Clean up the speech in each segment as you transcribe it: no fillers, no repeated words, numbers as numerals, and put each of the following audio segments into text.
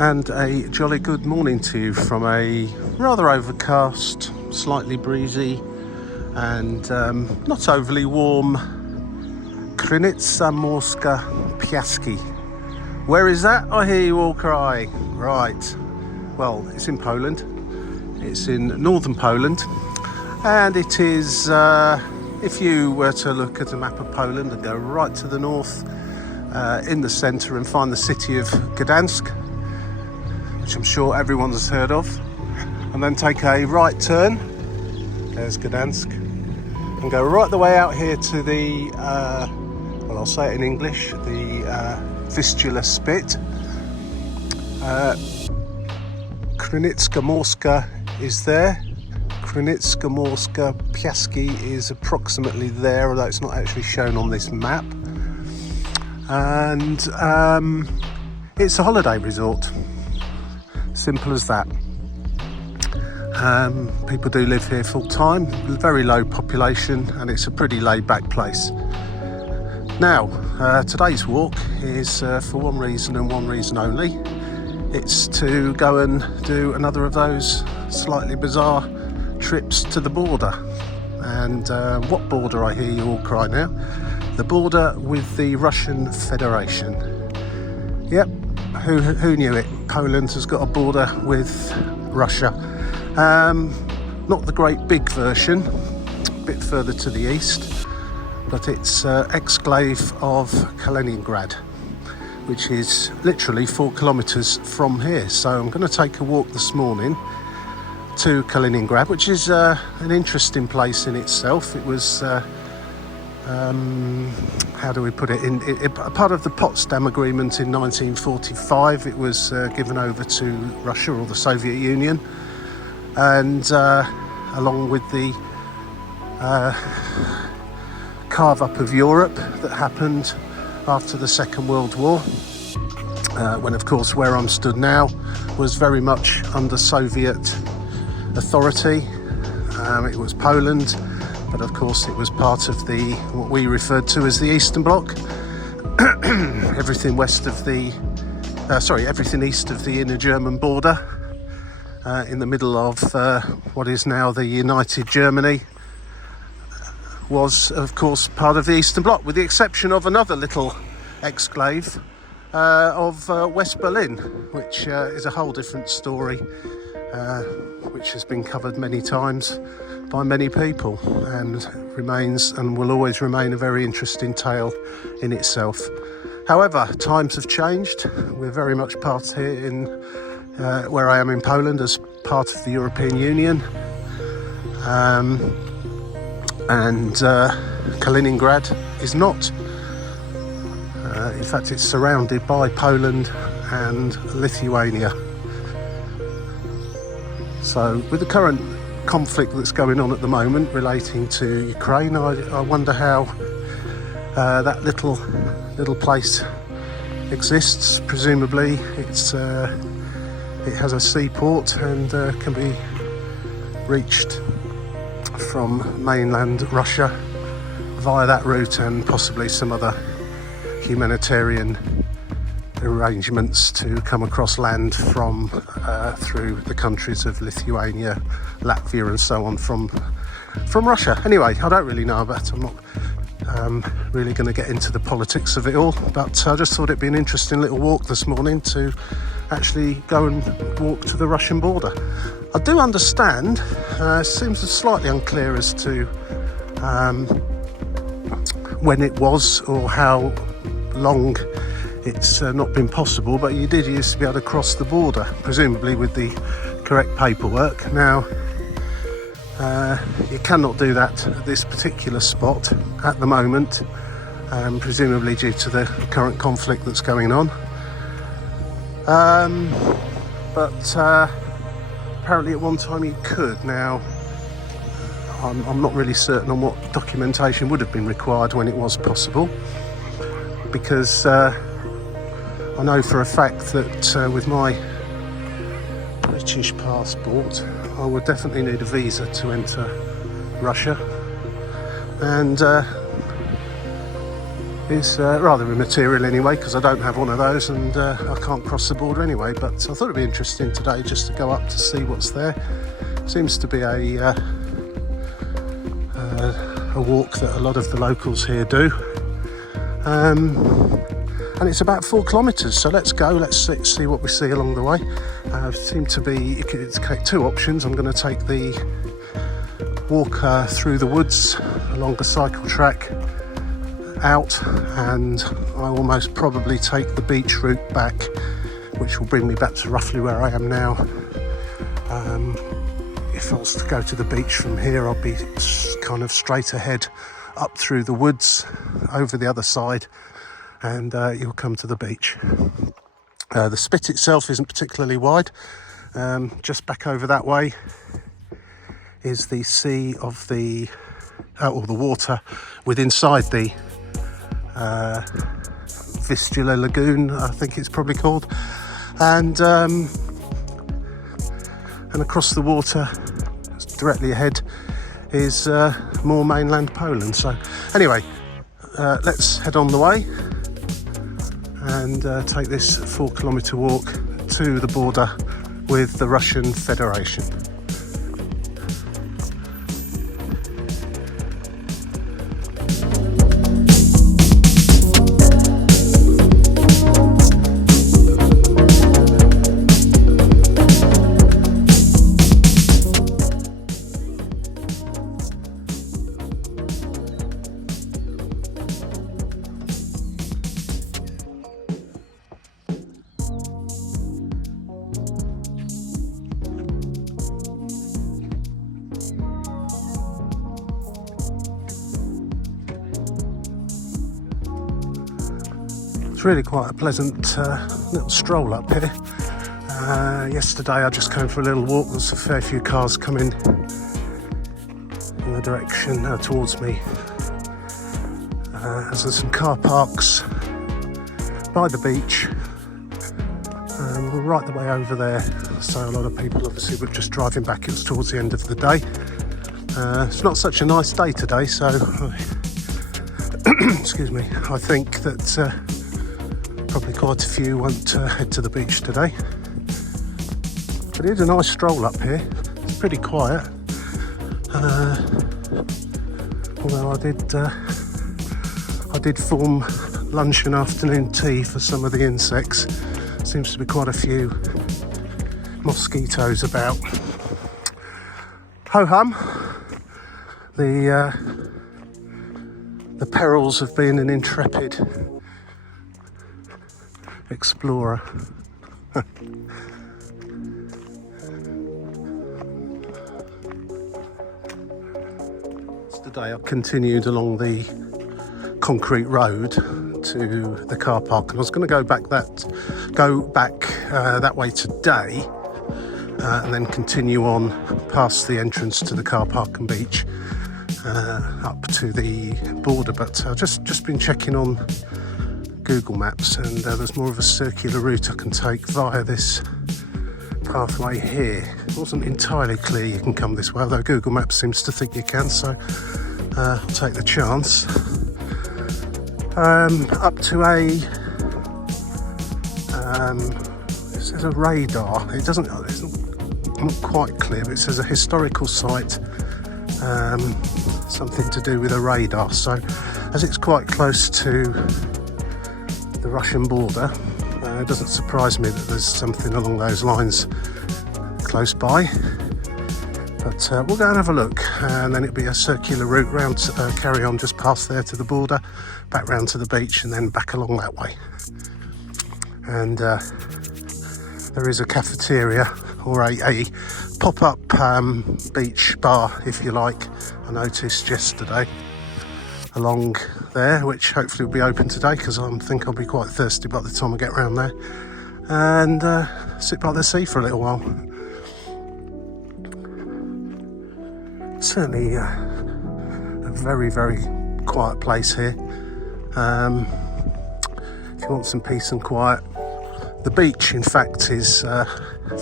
And a jolly good morning to you from a rather overcast, slightly breezy and not overly warm Krynica Morska Piaski. Where is that? I hear you all cry. Right, well, it's in Poland. It's in northern Poland, and it is, if you were to look at a map of Poland and go right to the north in the centre and find the city of Gdańsk, which I'm sure everyone has heard of, and then take a right turn, there's Gdańsk, and go right the way out here to the, well, I'll say it in English, the Vistula Spit. Krynica Morska is there. Krynica Morska Piaski is approximately there, although it's not actually shown on this map. And it's a holiday resort. Simple as that. People do live here full time, very low population, and it's a pretty laid back place. Now, today's walk is for one reason and one reason only. It's to go and do another of those slightly bizarre trips to the border. And what border, I hear you all cry now? The border with the Russian Federation. Yep, who knew it? Poland has got a border with Russia. Not the great big version, a bit further to the east, but it's exclave of Kaliningrad, which is literally 4 kilometres from here. So I'm going to take a walk this morning to Kaliningrad, which is an interesting place in itself. It was, how do we put it, a part of the Potsdam Agreement in 1945. It was given over to Russia or the Soviet Union, and along with the carve up of Europe that happened after the Second World War, when of course where I'm stood now was very much under Soviet authority. It was Poland, but of course it was part of the what we referred to as the Eastern Bloc. Everything west of the everything east of the inner German border, in the middle of what is now the United Germany, was of course part of the Eastern Bloc, with the exception of another little exclave of West Berlin, which is a whole different story, which has been covered many times by many people and remains and will always remain a very interesting tale in itself. However, times have changed. We're very much part here in where I am in Poland as part of the European Union, and Kaliningrad is not. In fact, it's surrounded by Poland and Lithuania. So with the current conflict that's going on at the moment relating to Ukraine, I wonder how that little place exists. Presumably it has a seaport and can be reached from mainland Russia via that route, and possibly some other humanitarian arrangements to come across land from through the countries of Lithuania, Latvia and so on from Russia. Anyway, I don't really know about it. I'm not really going to get into the politics of it all, but I just thought it'd be an interesting little walk this morning to actually go and walk to the Russian border. I do understand, it seems slightly unclear as to when it was or how long it's not been possible, but you did used to be able to cross the border, presumably with the correct paperwork. Now, you cannot do that at this particular spot at the moment, presumably due to the current conflict that's going on. But apparently at one time you could. Now, I'm not really certain on what documentation would have been required when it was possible, because I know for a fact that with my British passport I would definitely need a visa to enter Russia, and is rather immaterial anyway, because I don't have one of those and I can't cross the border anyway. But I thought it'd be interesting today just to go up to see what's there. Seems to be a walk that a lot of the locals here do, and it's about 4 kilometres. So let's go. Let's see what we see along the way. Seem to be it's 2 options. I'm going to take the walk through the woods along the cycle track out, and I will most probably take the beach route back, which will bring me back to roughly where I am now. If I was to go to the beach from here, I'll be kind of straight ahead up through the woods over the other side, and you'll come to the beach. The spit itself isn't particularly wide. Just back over that way is the sea of the or the water within inside the Vistula Lagoon, I think it's probably called, and across the water directly ahead is more mainland Poland. So anyway, let's head on the way and take this 4-kilometre walk to the border with the Russian Federation. It's really quite a pleasant little stroll up here. Yesterday I just came for a little walk. There's a fair few cars coming in the direction towards me. There's some car parks by the beach. We're right the way over there, so a lot of people obviously were just driving back. It was towards the end of the day. It's not such a nice day today, so excuse me, I think that probably quite a few won't head to the beach today. But it is a nice stroll up here. It's pretty quiet. Although I did form lunch and afternoon tea for some of the insects. Seems to be quite a few mosquitoes about. Ho hum. The perils of being an intrepid explorer. Today I've continued along the concrete road to the car park, and I was going to go back that way today, and then continue on past the entrance to the car park and beach up to the border. But I've just been checking on Google Maps, and there's more of a circular route I can take via this pathway here. It wasn't entirely clear you can come this way, although Google Maps seems to think you can, so I'll take the chance. Up to it says a radar. It's not quite clear, but it says a historical site, something to do with a radar. So as it's quite close to the Russian border, it doesn't surprise me that there's something along those lines close by. But we'll go and have a look, and then it'll be a circular route round, carry on just past there to the border, back round to the beach, and then back along that way. And there is a cafeteria, or a pop-up beach bar, if you like, I noticed yesterday along there, which hopefully will be open today, because I think I'll be quite thirsty by the time I get round there, and sit by the sea for a little while. Certainly a very, very quiet place here. If you want some peace and quiet, the beach in fact is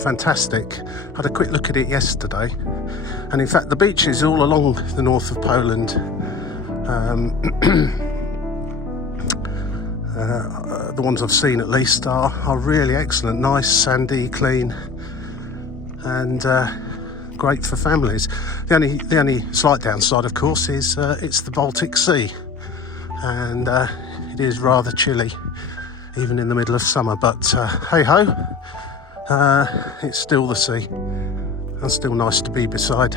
fantastic. I had a quick look at it yesterday, and in fact the beach is all along the north of Poland. the ones I've seen at least are really excellent, nice, sandy, clean, and great for families. The only slight downside, of course, is it's the Baltic Sea, and it is rather chilly even in the middle of summer, but hey ho, it's still the sea and still nice to be beside.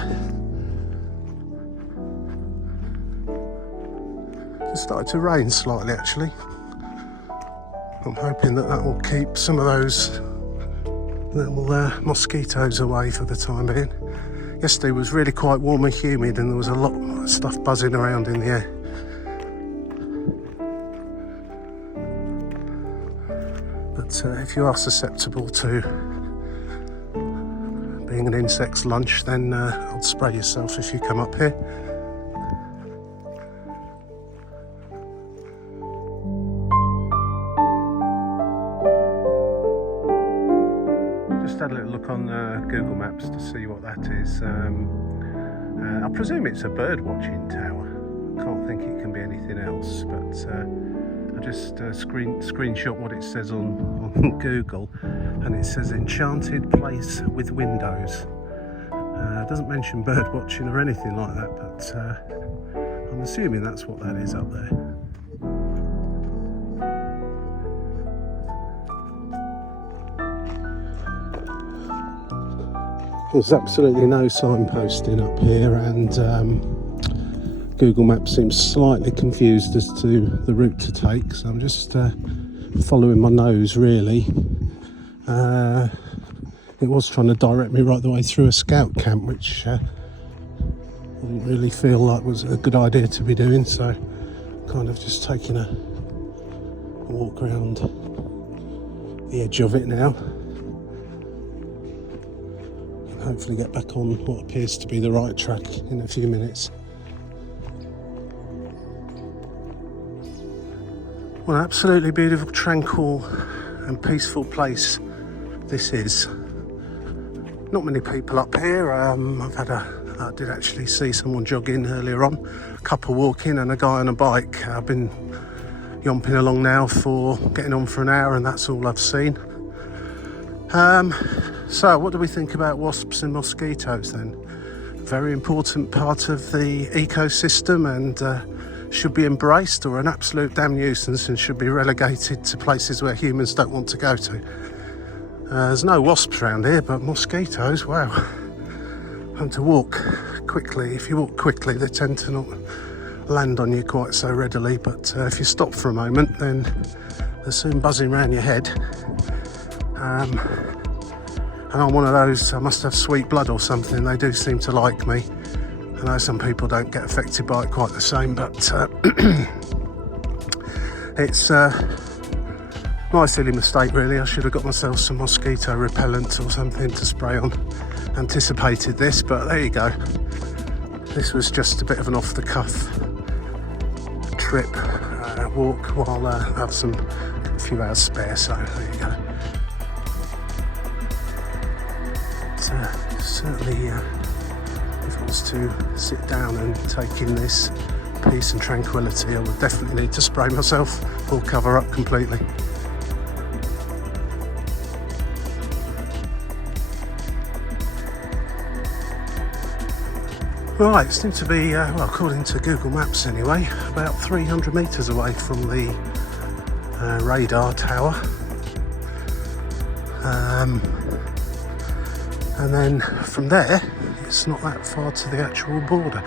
It started to rain slightly actually. I'm hoping that will keep some of those little mosquitoes away for the time being. Yesterday was really quite warm and humid, and there was a lot of stuff buzzing around in the air. But if you are susceptible to being an insect's lunch, then I'll spray yourself if you come up here. Just had a little look on Google Maps to see what that is. I presume it's a bird watching tower. I can't think it can be anything else, but I just screenshot what it says on Google, and it says enchanted place with windows. It doesn't mention bird watching or anything like that, but I'm assuming that's what that is up there. There's absolutely no signposting up here, and Google Maps seems slightly confused as to the route to take, so I'm just following my nose really. It was trying to direct me right the way through a scout camp, which I didn't really feel like was a good idea to be doing, so kind of just taking a walk around the edge of it now. Hopefully get back on what appears to be the right track in a few minutes. Well, absolutely beautiful, tranquil and peaceful place this is. Not many people up here. I did actually see someone jogging earlier on, a couple walking and a guy on a bike. I've been yomping along now for getting on for an hour, and that's all I've seen. So what do we think about wasps and mosquitoes then? Very important part of the ecosystem, and should be embraced, or an absolute damn nuisance and should be relegated to places where humans don't want to go to. There's no wasps around here, but mosquitoes, wow. Have to walk quickly. If you walk quickly, they tend to not land on you quite so readily, but if you stop for a moment, then they're soon buzzing around your head. And I'm one of those, I must have sweet blood or something. They do seem to like me. I know some people don't get affected by it quite the same, but it's my silly mistake really. I should have got myself some mosquito repellent or something to spray on. Anticipated this, but there you go. This was just a bit of an off-the-cuff trip, walk, while I have a few hours spare, so there you go. Certainly, if I was to sit down and take in this peace and tranquility, I would definitely need to spray myself or cover up completely. Right, it seems to be, well, according to Google Maps anyway, about 300 metres away from the radar tower. And then from there, it's not that far to the actual border.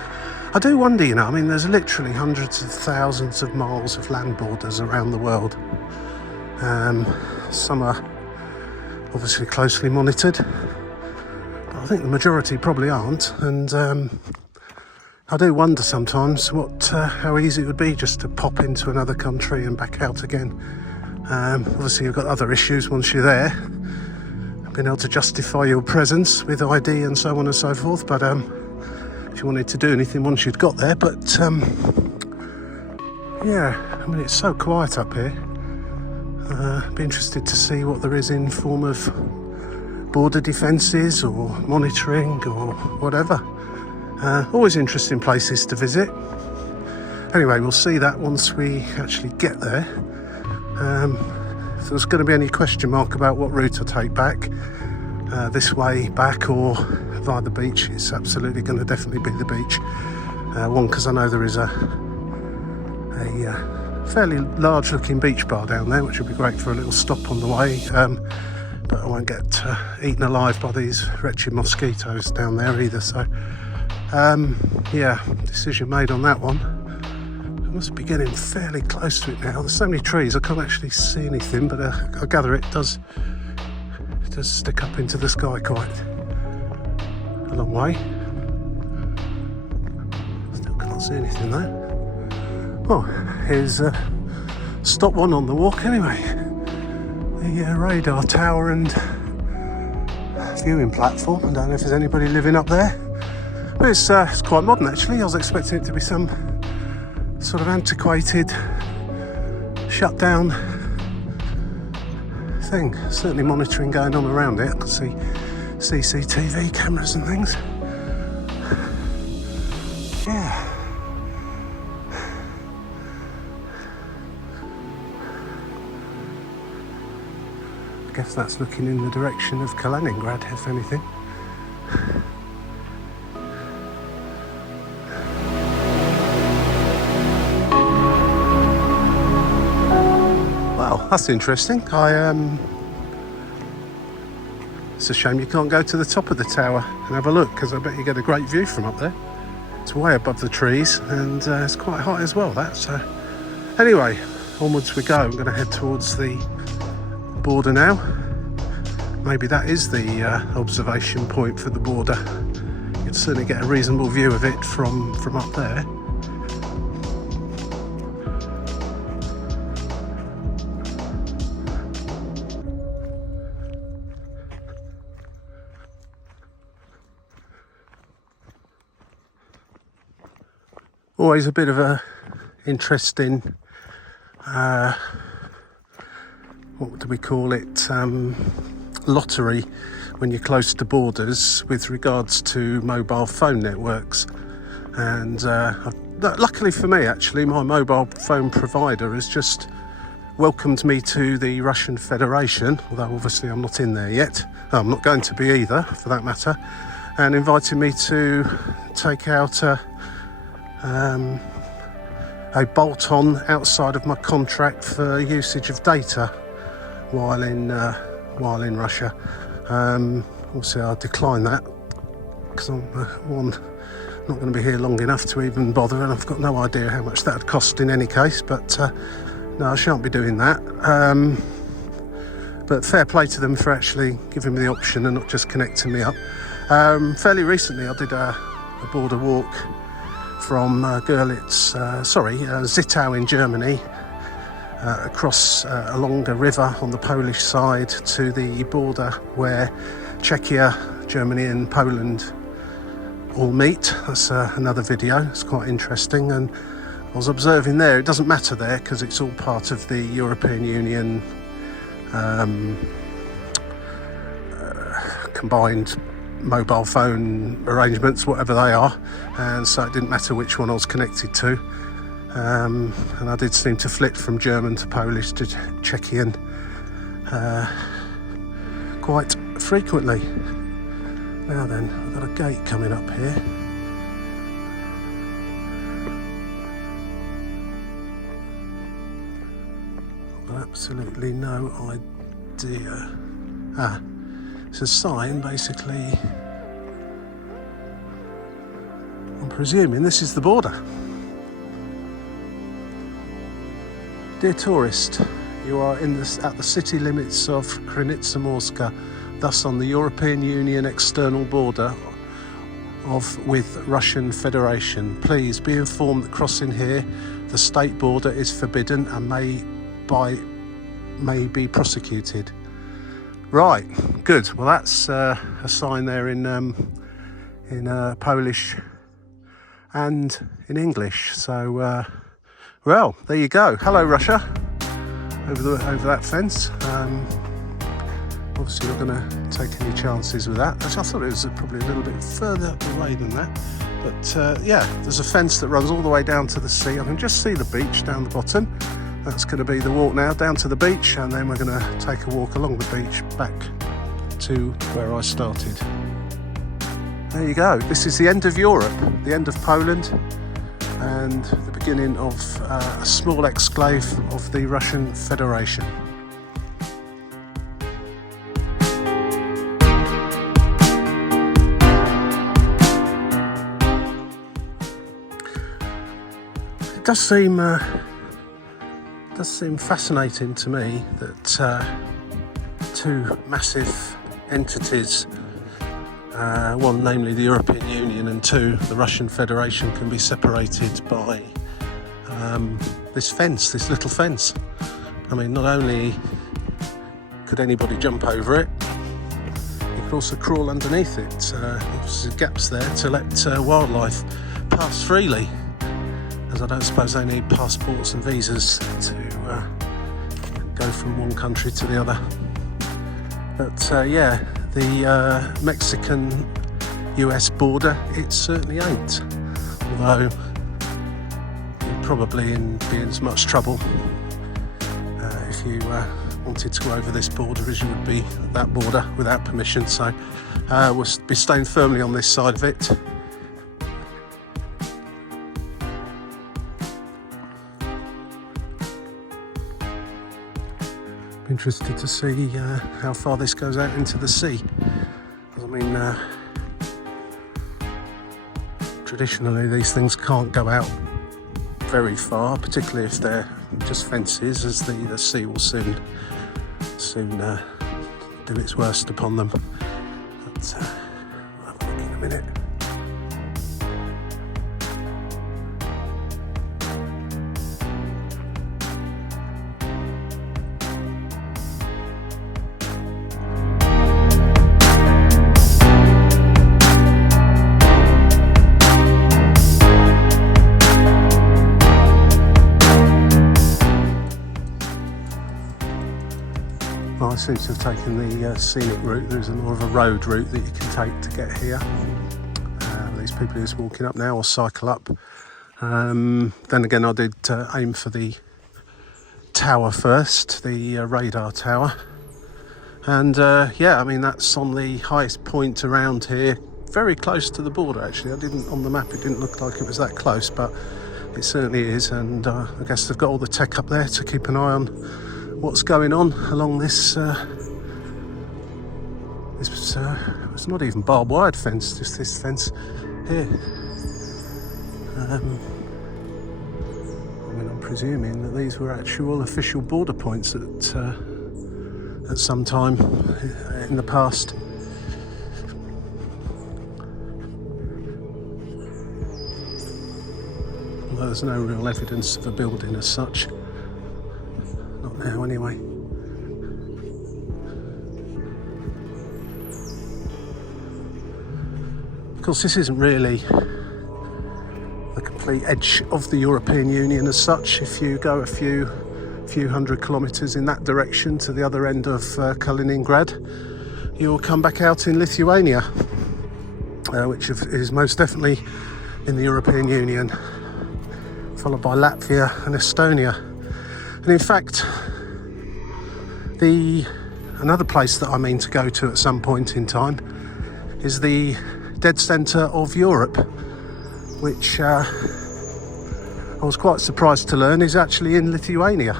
I do wonder, you know, I mean, there's literally hundreds of thousands of miles of land borders around the world. Some are obviously closely monitored, but I think the majority probably aren't. And I do wonder sometimes how easy it would be just to pop into another country and back out again. Obviously, you've got other issues once you're there, being able to justify your presence with ID and so on and so forth, but if you wanted to do anything once you'd got there. But yeah, I mean, it's so quiet up here. Be interested to see what there is in form of border defences or monitoring or whatever. Always interesting places to visit. Anyway, we'll see that once we actually get there. If there's going to be any question mark about what route I take back, this way back or via the beach, it's absolutely going to definitely be the beach. One, because I know there is a fairly large looking beach bar down there, which would be great for a little stop on the way, but I won't get eaten alive by these wretched mosquitoes down there either. So yeah, decision made on that one. I must be getting fairly close to it now. There's so many trees I can't actually see anything, but I gather it does stick up into the sky quite a long way. Still can't see anything there. Oh, here's stop one on the walk anyway. The radar tower and viewing platform. I don't know if there's anybody living up there, but it's quite modern actually. I was expecting it to be some sort of antiquated, shut down thing. Certainly monitoring going on around it. I can see CCTV cameras and things. Yeah. I guess that's looking in the direction of Kaliningrad, if anything. Wow, that's interesting. It's a shame you can't go to the top of the tower and have a look, because I bet you get a great view from up there. It's way above the trees, and it's quite high as well, that. So anyway, onwards we go. I'm going to head towards the border now. Maybe that is the observation point for the border. You can certainly get a reasonable view of it from up there. Always a bit of a interesting what do we call it, lottery when you're close to borders with regards to mobile phone networks. And luckily for me actually, my mobile phone provider has just welcomed me to the Russian Federation, although obviously I'm not in there yet. I'm not going to be either, for that matter, and invited me to take out a bolt-on outside of my contract for usage of data while in Russia. Obviously I'll decline that because I'm not going to be here long enough to even bother, and I've got no idea how much that would cost in any case, but no, I shan't be doing that. But fair play to them for actually giving me the option and not just connecting me up. Fairly recently I did a border walk from Zittau in Germany, across along a river on the Polish side to the border where Czechia, Germany and Poland all meet. That's another video. It's quite interesting, and I was observing there. It doesn't matter there because it's all part of the European Union combined mobile phone arrangements, whatever they are, and so it didn't matter which one I was connected to. And I did seem to flit from German to Polish to Czechian quite frequently. Now then, I've got a gate coming up here. I've got absolutely no idea. It's a sign, basically. I'm presuming this is the border. Dear tourist, you are at the city limits of Krynica Morska, thus on the European Union external border with Russian Federation. Please be informed that crossing here, the state border, is forbidden and may be prosecuted. Right, good. Well, that's a sign there in Polish and in English. So, well, there you go. Hello, Russia. Over that fence. Obviously, not going to take any chances with that. Actually, I thought it was probably a little bit further away than that. But yeah, there's a fence that runs all the way down to the sea. I can just see the beach down the bottom. that's going to be the walk now down to the beach, and then we're going to take a walk along the beach back to where I started. There you go. This is the end of Europe, the end of Poland, and the beginning of a small exclave of the Russian Federation. It does seem fascinating to me that two massive entities, one namely the European Union and two the Russian Federation, can be separated by this fence, this little fence. I mean, not only could anybody jump over it, you could also crawl underneath it. There's gaps there to let wildlife pass freely, as I don't suppose they need passports and visas to go from one country to the other. But yeah, the Mexican-US border, it certainly ain't. Although you'd probably be in as much trouble if you wanted to go over this border as you would be that border without permission. So we'll be staying firmly on this side of it. Interested to see how far this goes out into the sea. I mean, traditionally these things can't go out very far, particularly if they're just fences, as the sea will soon do its worst upon them. But I'll have a look in a minute. I seem to have taken the scenic route. There's more of a road route that you can take to get here. These people are just walking up now or cycle up. Then again, I did aim for the tower first, the radar tower. And yeah, I mean, that's on the highest point around here, very close to the border actually. On the map it didn't look like it was that close, but it certainly is. And I guess they've got all the tech up there to keep an eye on what's going on along this it's not even barbed wire fence, just this fence here. I mean, I'm presuming that these were actual official border points at some time in the past. Although there's no real evidence of a building as such. Not now, anyway. Of course, this isn't really the complete edge of the European Union as such. If you go a few hundred kilometres in that direction to the other end of Kaliningrad, you'll come back out in Lithuania, which is most definitely in the European Union, followed by Latvia and Estonia. And in fact, another place that I mean to go to at some point in time is the dead centre of Europe, which I was quite surprised to learn is actually in Lithuania.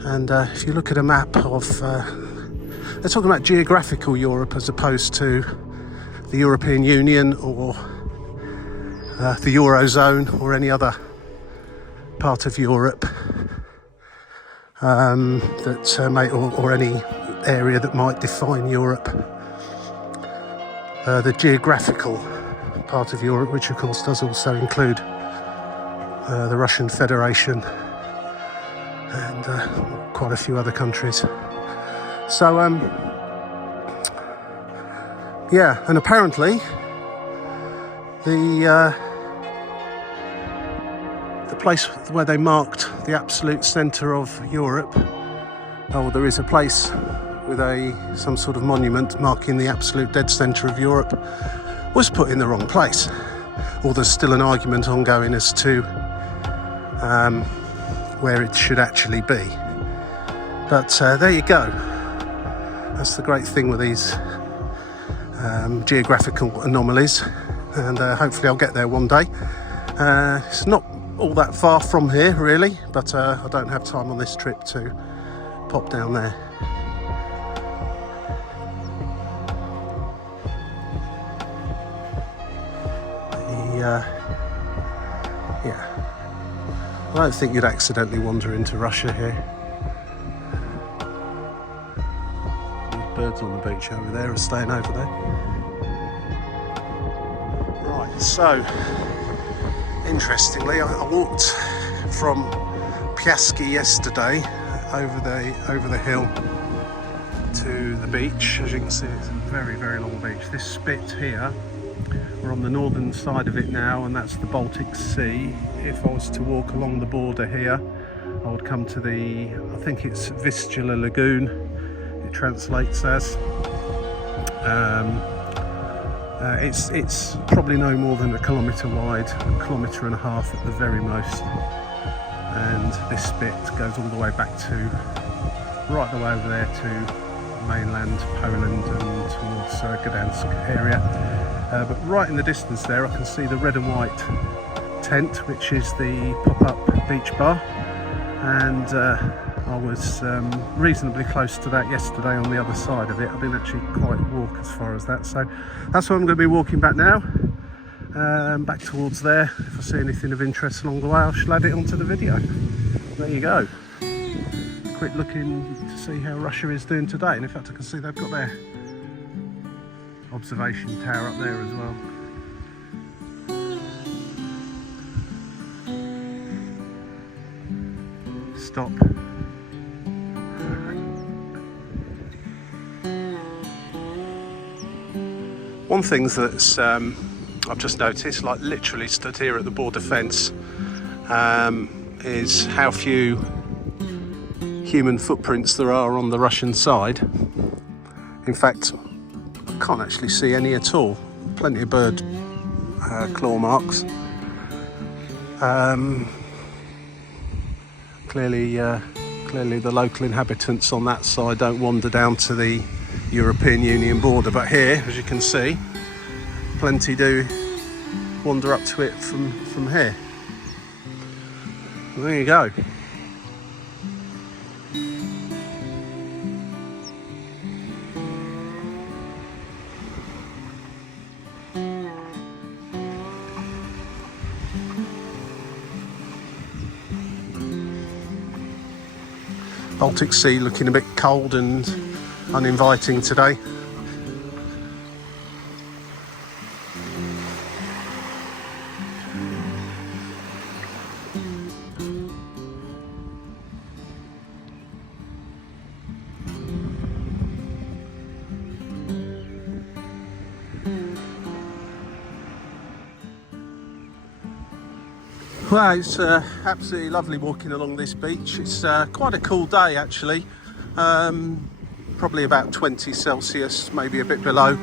And if you look at a map of, they're talking about geographical Europe as opposed to the European Union or the Eurozone or any other part of Europe or any area that might define Europe. The geographical part of Europe, which of course does also include the Russian Federation and quite a few other countries. So yeah, and apparently the place where they marked the absolute centre of Europe, there is a place with some sort of monument marking the absolute dead centre of Europe, was put in the wrong place. Or there's still an argument ongoing as to where it should actually be. But there you go. That's the great thing with these geographical anomalies, and hopefully I'll get there one day. It's not all that far from here really, but I don't have time on this trip to pop down there. Yeah, I don't think you'd accidentally wander into Russia here. These birds on the beach over there are staying over there. Right, so interestingly, I walked from Piaski yesterday over the hill to the beach. As you can see, it's a very, very long beach. This spit here, we're on the northern side of it now, and that's the Baltic Sea. If I was to walk along the border here, I would come to the, I think it's Vistula Lagoon, it translates as. It's probably no more than a kilometre wide, a kilometre and a half at the very most. And this spit goes all the way back to, right the way over there to mainland Poland and towards Gdańsk area. But right in the distance there I can see the red and white tent, which is the pop-up beach bar, and I was reasonably close to that yesterday on the other side of it. I didn't actually quite walk as far as that, so that's where I'm going to be walking back now, back towards there. If I see anything of interest along the way, I shall add it onto the video. There you go. Quick looking to see how Russia is doing today, and in fact I can see they've got their observation tower up there as well. Stop. One thing that's I've just noticed, like literally stood here at the border fence, is how few human footprints there are on the Russian side. In fact, I can't actually see any at all. Plenty of bird claw marks. Clearly the local inhabitants on that side don't wander down to the European Union border, but here, as you can see, plenty do wander up to it from here. Well, there you go. Baltic Sea looking a bit cold and uninviting today. Well, it's absolutely lovely walking along this beach. It's quite a cool day actually, probably about 20 Celsius, maybe a bit below,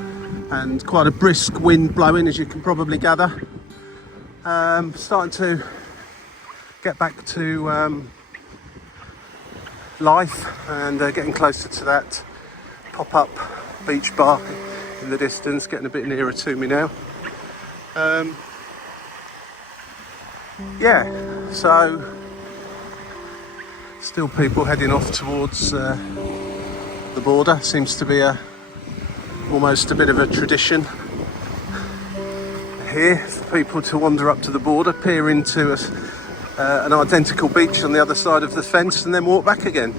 and quite a brisk wind blowing, as you can probably gather. Starting to get back to life, and getting closer to that pop-up beach bar in the distance, getting a bit nearer to me now. Yeah, so still people heading off towards the border. Seems to be almost a bit of a tradition here for people to wander up to the border, peer into an identical beach on the other side of the fence, and then walk back again.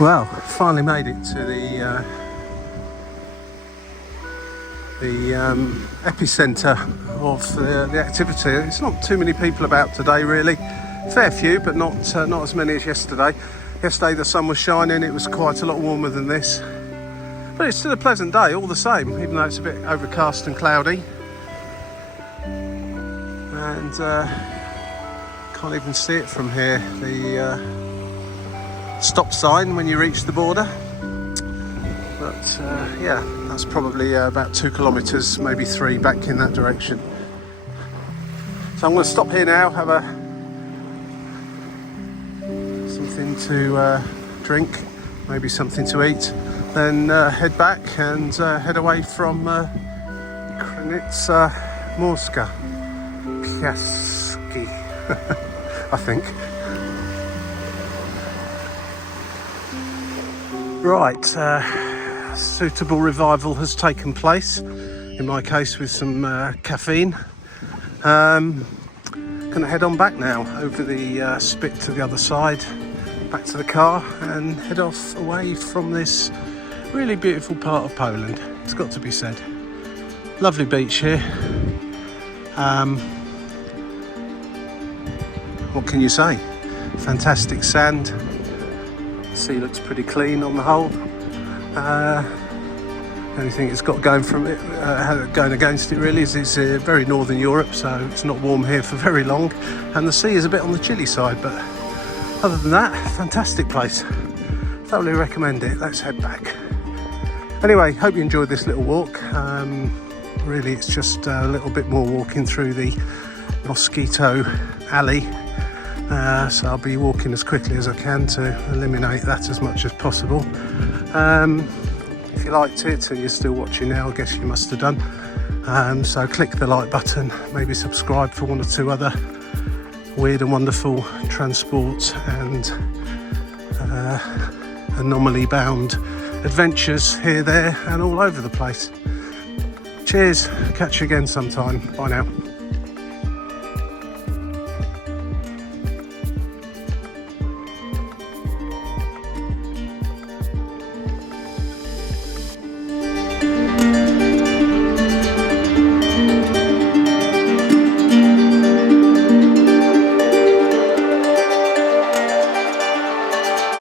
Well, finally made it to the epicentre of the activity. It's not too many people about today really, fair few, but not as many as yesterday. Yesterday the sun was shining, it was quite a lot warmer than this, but it's still a pleasant day all the same, even though it's a bit overcast and cloudy. And can't even see it from here, the stop sign when you reach the border. But yeah, that's probably about 2 kilometres, maybe 3 back in that direction. So I'm going to stop here now, have something to drink, maybe something to eat, then head back and head away from Krynica Morska Piaski, I think. Right, suitable revival has taken place, in my case with some caffeine. Gonna head on back now over the spit to the other side, back to the car, and head off away from this really beautiful part of Poland. It's got to be said. Lovely beach here. What can you say? Fantastic sand. Sea looks pretty clean on the whole. The only thing it's got going from it, going against it really, is it's very northern Europe, so it's not warm here for very long, and the sea is a bit on the chilly side. But other than that, fantastic place. Thoroughly recommend it. Let's head back. Anyway, hope you enjoyed this little walk. Really, it's just a little bit more walking through the mosquito alley. So I'll be walking as quickly as I can to eliminate that as much as possible. If you liked it and you're still watching now, I guess you must have done. So click the like button, maybe subscribe for 1 or 2 other weird and wonderful transport and anomaly bound adventures here, there and all over the place. Cheers, catch you again sometime. Bye now.